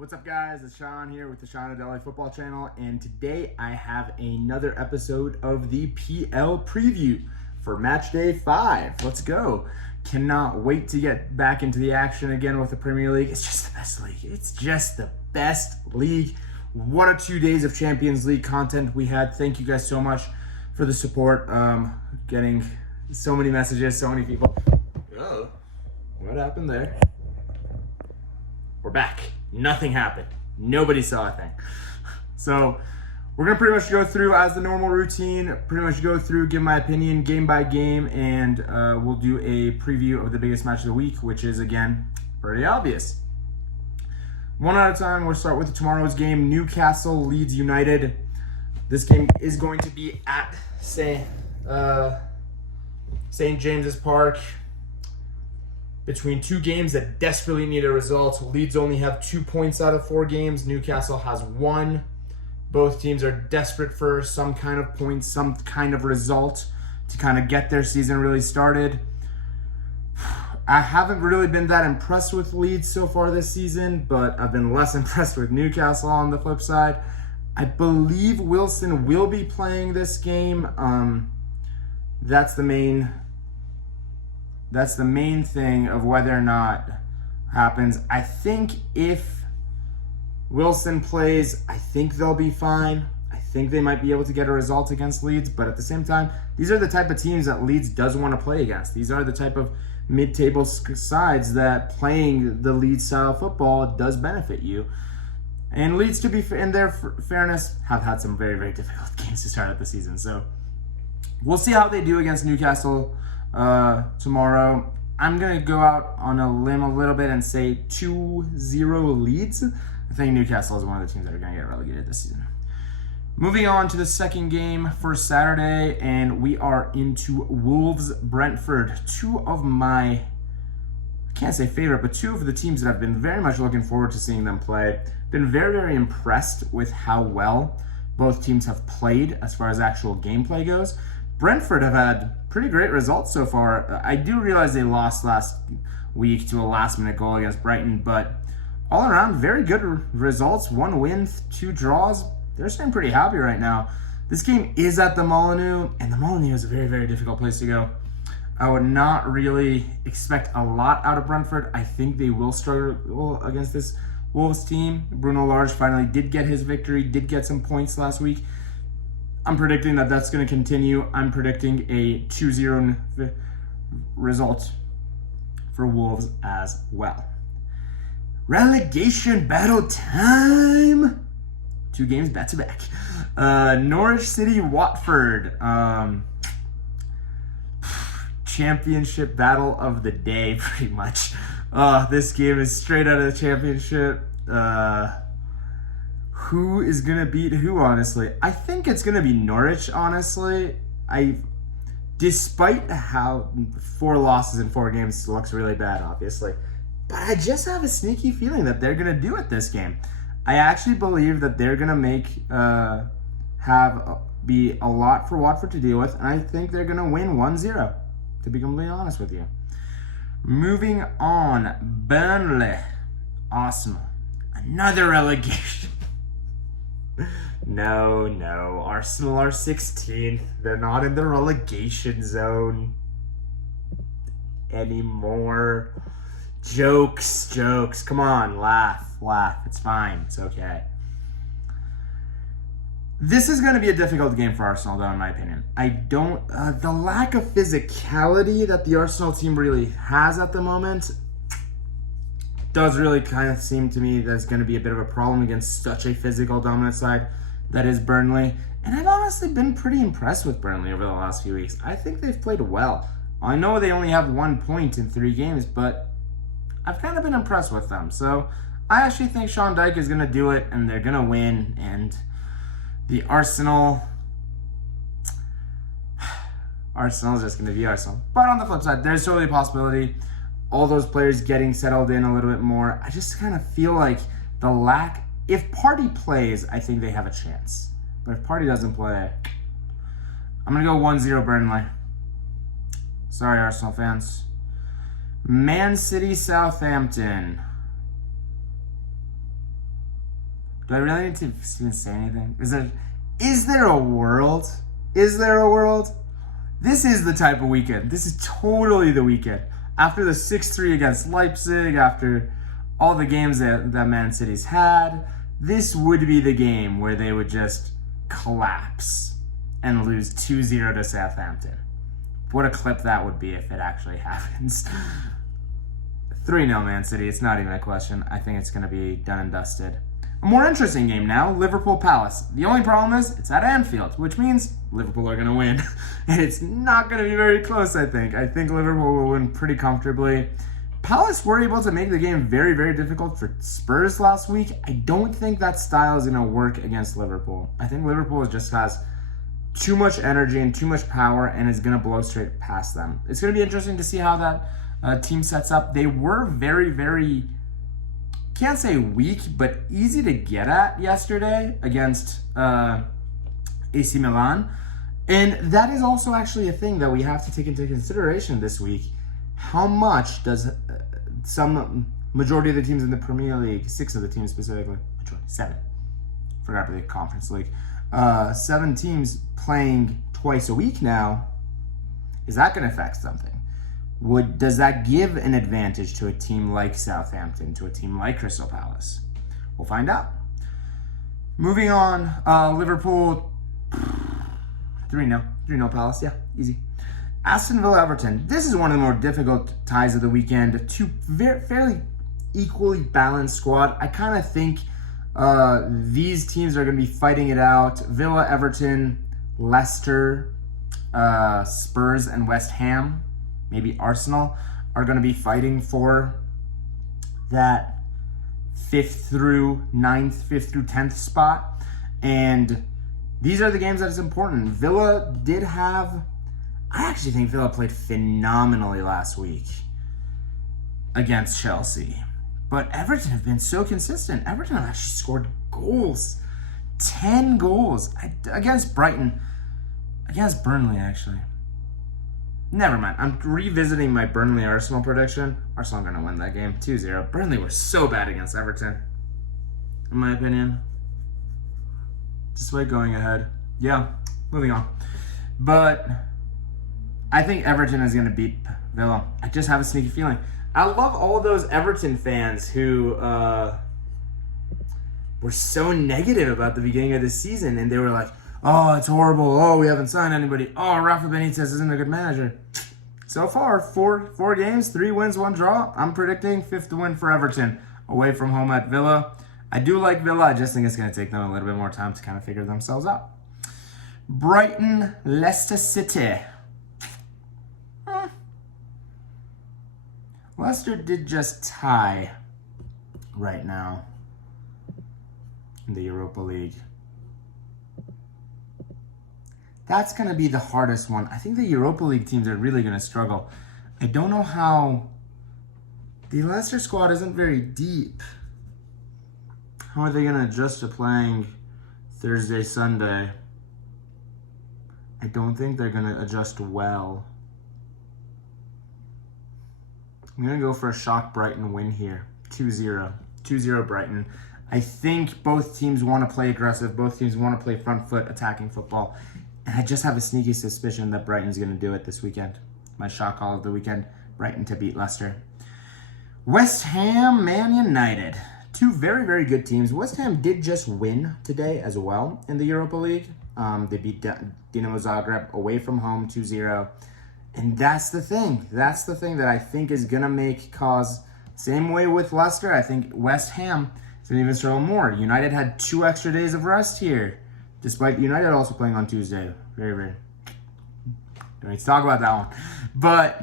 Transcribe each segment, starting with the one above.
What's up, guys? It's Sean here with the Sean Adeli Football Channel, and today I have another episode of the PL preview for match day 5. Let's go. Cannot wait to get back into the action again with the Premier League. It's just the best league. It's just the best league. What a 2 days of Champions League content we had. Thank you guys so much for the support. Getting so many messages, so many people. Oh, what happened there? We're back. Nothing happened. Nobody saw a thing. So we're going to pretty much go through as the normal routine, give my opinion game by game, and we'll do a preview of the biggest match of the week, which is, again, pretty obvious. One at a time, we'll start with tomorrow's game, Newcastle, Leeds United. This game is going to be at St. James's Park. Between two games that desperately need a result. Leeds only have 2 points out of 4 games. Newcastle has 1. Both teams are desperate for some kind of points, some kind of result to kind of get their season really started. I haven't really been that impressed with Leeds so far this season, but I've been less impressed with Newcastle on the flip side. I believe Wilson will be playing this game. That's the main thing of whether or not happens. I think if Wilson plays, I think they'll be fine. I think they might be able to get a result against Leeds, but at the same time, these are the type of teams that Leeds does want to play against. These are the type of mid-table sides that playing the Leeds style football does benefit you. And Leeds, to be in their fairness, have had some very, very difficult games to start out the season. So we'll see how they do against Newcastle tomorrow. I'm going to go out on a limb a little bit and say 2-0 Leeds. I think Newcastle is one of the teams that are going to get relegated this season. Moving on to the second game for Saturday, and we are into Wolves-Brentford. Two of my, I can't say favorite, but two of the teams that I've been very much looking forward to seeing them play. Been very, very impressed with how well both teams have played as far as actual gameplay goes. Brentford have had pretty great results so far. I do realize they lost last week to a last-minute goal against Brighton, but all around, very good results. 1 win, 2 draws. They're staying pretty happy right now. This game is at the Molineux, and the Molineux is a very, very difficult place to go. I would not really expect a lot out of Brentford. I think they will struggle against this Wolves team. Bruno Lage finally did get his victory, did get some points last week. I'm predicting that that's going to continue. I'm predicting a 2-0 result for Wolves as well. Relegation battle time! 2 games back-to-back. Norwich City, Watford. Championship battle of the day, pretty much. This game is straight out of the championship. Who is going to beat who, honestly? I think it's going to be Norwich, honestly. Despite how 4 losses in 4 games looks really bad, obviously. But I just have a sneaky feeling that they're going to do it this game. I actually believe that they're going to be a lot for Watford to deal with, and I think they're going to win 1-0, to be completely honest with you. Moving on, Burnley. Awesome. Another relegation. No. Arsenal are 16th. They're not in the relegation zone anymore. Jokes. Come on, laugh. It's fine. It's okay. This is going to be a difficult game for Arsenal, though, in my opinion. The lack of physicality that the Arsenal team really has at the moment does really kind of seem to me that it's going to be a bit of a problem against such a physical dominant side that is Burnley. And I've honestly been pretty impressed with Burnley over the last few weeks. I think they've played well. I know they only have 1 point in 3 games, but I've kind of been impressed with them. So I actually think Sean Dyche is going to do it, and they're going to win. And the Arsenal is just going to be Arsenal. But on the flip side, there's totally a possibility all those players getting settled in a little bit more. I just kind of feel like if Partey plays, I think they have a chance. But if Partey doesn't play, I'm going to go 1-0 Burnley. Sorry, Arsenal fans. Man City, Southampton. Do I really need to even say anything? Is there a world? Is there a world? This is the type of weekend. This is totally the weekend. After the 6-3 against Leipzig, after all the games that Man City's had, this would be the game where they would just collapse and lose 2-0 to Southampton. What a clip that would be if it actually happens. 3-0 Man City, it's not even a question. I think it's going to be done and dusted. A more interesting game now, Liverpool Palace. The only problem is it's at Anfield, which means Liverpool are going to win. And it's not going to be very close, I think. I think Liverpool will win pretty comfortably. Palace were able to make the game very, very difficult for Spurs last week. I don't think that style is going to work against Liverpool. I think Liverpool just has too much energy and too much power and is going to blow straight past them. It's going to be interesting to see how that team sets up. They were very, very, can't say weak, but easy to get at yesterday against AC Milan. And that is also actually a thing that we have to take into consideration this week. How much does some majority of the teams in the Premier League, 6 of the teams specifically, which one? 7. Forgot about the Conference League. 7 teams playing twice a week now. Is that going to affect something? Does that give an advantage to a team like Southampton, to a team like Crystal Palace? We'll find out. Moving on, Liverpool 3-0. 3-0 Palace, yeah, easy. Aston Villa Everton. This is one of the more difficult ties of the weekend. Two fairly equally balanced squad. I kind of think these teams are going to be fighting it out. Villa, Everton, Leicester, Spurs, and West Ham, maybe Arsenal, are going to be fighting for that 5th through 10th spot. And these are the games that is important. Villa did have... I actually think Villa played phenomenally last week against Chelsea. But Everton have been so consistent. Everton have actually scored goals. 10 goals against Brighton. Against Burnley, actually. Never mind. I'm revisiting my Burnley-Arsenal prediction. Arsenal are going to win that game 2-0. Burnley were so bad against Everton, in my opinion. Despite going ahead. Yeah, moving on. But I think Everton is going to beat Villa. I just have a sneaky feeling. I love all those Everton fans who were so negative about the beginning of the season, and they were like, oh, it's horrible. Oh, we haven't signed anybody. Oh, Rafa Benitez isn't a good manager. So far, four games, 3 wins, 1 draw. I'm predicting 5th win for Everton away from home at Villa. I do like Villa. I just think it's going to take them a little bit more time to kind of figure themselves out. Brighton, Leicester City. Leicester did just tie right now in the Europa League. That's going to be the hardest one. I think the Europa League teams are really going to struggle. I don't know how... The Leicester squad isn't very deep. How are they going to adjust to playing Thursday, Sunday? I don't think they're going to adjust well. I'm going to go for a shock Brighton win here. 2-0. 2-0 Brighton. I think both teams want to play aggressive. Both teams want to play front foot attacking football. And I just have a sneaky suspicion that Brighton's going to do it this weekend. My shock call of the weekend, Brighton to beat Leicester. West Ham, Man United. 2 very, very good teams. West Ham did just win today as well in the Europa League. They beat Dinamo Zagreb away from home 2-0. And that's the thing. That's the thing that I think is going to cause, same way with Leicester, I think West Ham is going to even struggle more. United had 2 extra days of rest here, despite United also playing on Tuesday. Very, very. Don't need to talk about that one. But,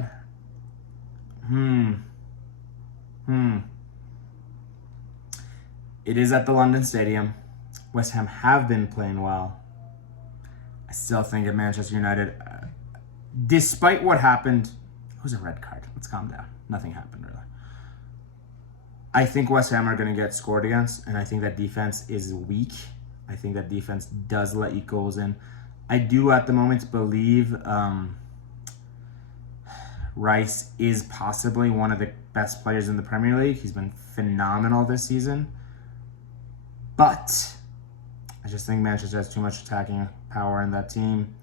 it is at the London Stadium. West Ham have been playing well. I still think at Manchester United... Despite what happened, it was a red card. Let's calm down. Nothing happened, really. I think West Ham are going to get scored against, and I think that defense is weak. I think that defense does let you goals in. I do, at the moment, believe Rice is possibly one of the best players in the Premier League. He's been phenomenal this season. But I just think Manchester has too much attacking power in that team.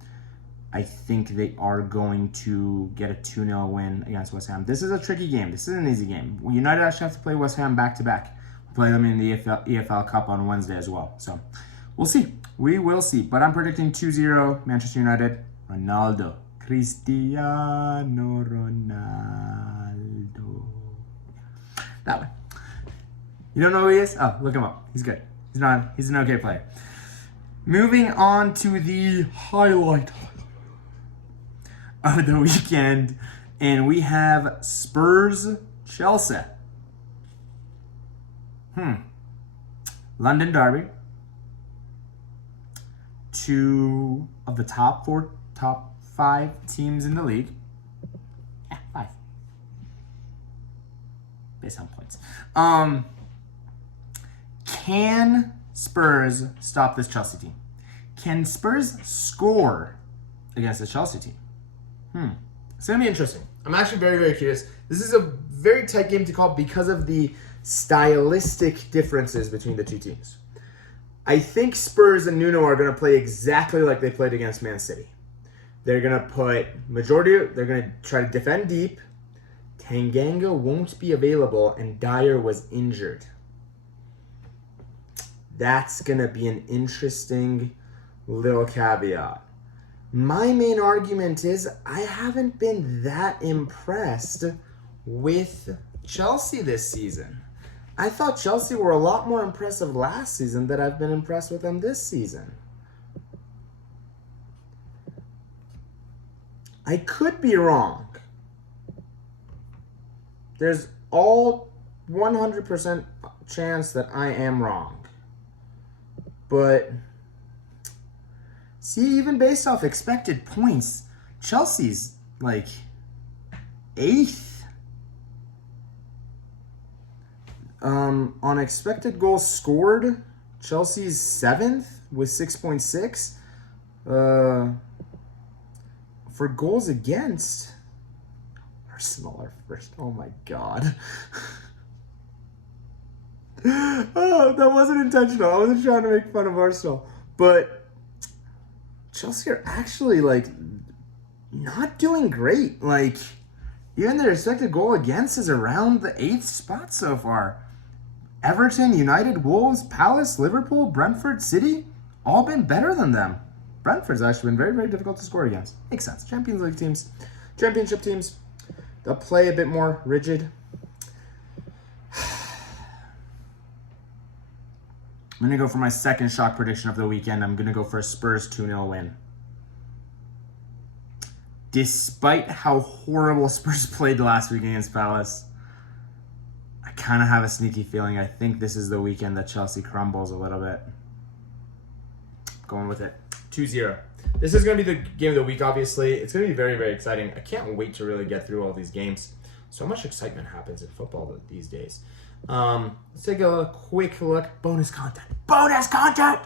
I think they are going to get a 2-0 win against West Ham. This is a tricky game. This is an easy game. United actually have to play West Ham back-to-back. We'll play them in the EFL Cup on Wednesday as well. So we'll see. We will see. But I'm predicting 2-0 Manchester United. Ronaldo. Cristiano Ronaldo. That one. You don't know who he is? Oh, look him up. He's good. He's an okay player. Moving on to the highlight of the weekend, and we have Spurs Chelsea. London derby. Two of the top 5 teams in the league. Yeah, 5. Based on points. Can Spurs stop this Chelsea team? Can Spurs score against the Chelsea team? It's going to be interesting. I'm actually very, very curious. This is a very tight game to call because of the stylistic differences between the two teams. I think Spurs and Nuno are going to play exactly like they played against Man City. They're going to they're going to try to defend deep. Tanganga won't be available, and Dyer was injured. That's going to be an interesting little caveat. My main argument is I haven't been that impressed with Chelsea this season. I thought Chelsea were a lot more impressive last season than I've been impressed with them this season. I could be wrong. There's all 100% chance that I am wrong. But see, even based off expected points, Chelsea's like 8th. On expected goals scored, Chelsea's 7th with 6.6. For goals against, Arsenal are first. Oh my god. Oh, that wasn't intentional. I wasn't trying to make fun of Arsenal. But Chelsea are actually, like, not doing great. Like, even their expected goal against is around the 8th spot so far. Everton, United, Wolves, Palace, Liverpool, Brentford, City, all been better than them. Brentford's actually been very, very difficult to score against. Makes sense. Champions League teams, championship teams, they'll play a bit more rigid. I'm going to go for my second shock prediction of the weekend. I'm going to go for a Spurs 2-0 win. Despite how horrible Spurs played last week against Palace, I kind of have a sneaky feeling I think this is the weekend that Chelsea crumbles a little bit. Going with it. 2-0. This is going to be the game of the week, obviously. It's going to be very, very exciting. I can't wait to really get through all these games. So much excitement happens in football these days. Let's take a quick look. Bonus content. Bonus content!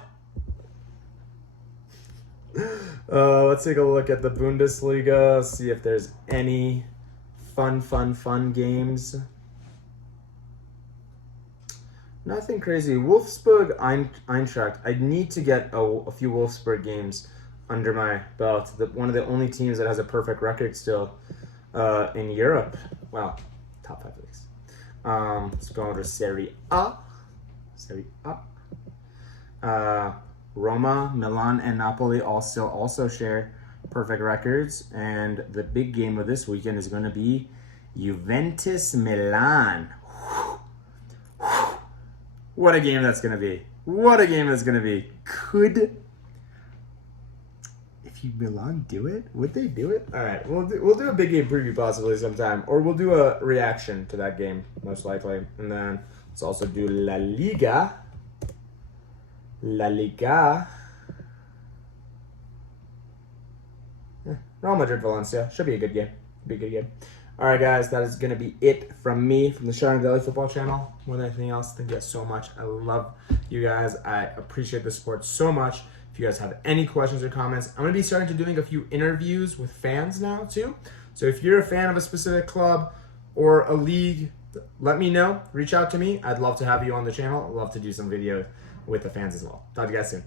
Let's take a look at the Bundesliga. See if there's any fun games. Nothing crazy. Wolfsburg, Eintracht. I need to get a few Wolfsburg games under my belt. One of the only teams that has a perfect record still in Europe. Well, top 5 leagues. Let's go over to Serie A. Roma, Milan, and Napoli also share perfect records. And the big game of this weekend is going to be Juventus Milan. What a game that's going to be. If you Milan do it? Would they do it? All right, we'll do a big game preview possibly sometime. Or we'll do a reaction to that game, most likely. And then let's also do La Liga. Real Madrid, Valencia. Should be a good game. All right, guys, that is going to be it from me, from the Sharon Daily Football Channel. More than anything else, thank you guys so much. I love you guys. I appreciate the support so much. If you guys have any questions or comments, I'm going to be starting to doing a few interviews with fans now, too. So if you're a fan of a specific club or a league let me know. Reach out to me. I'd love to have you on the channel. I'd love to do some videos with the fans as well. Talk to you guys soon.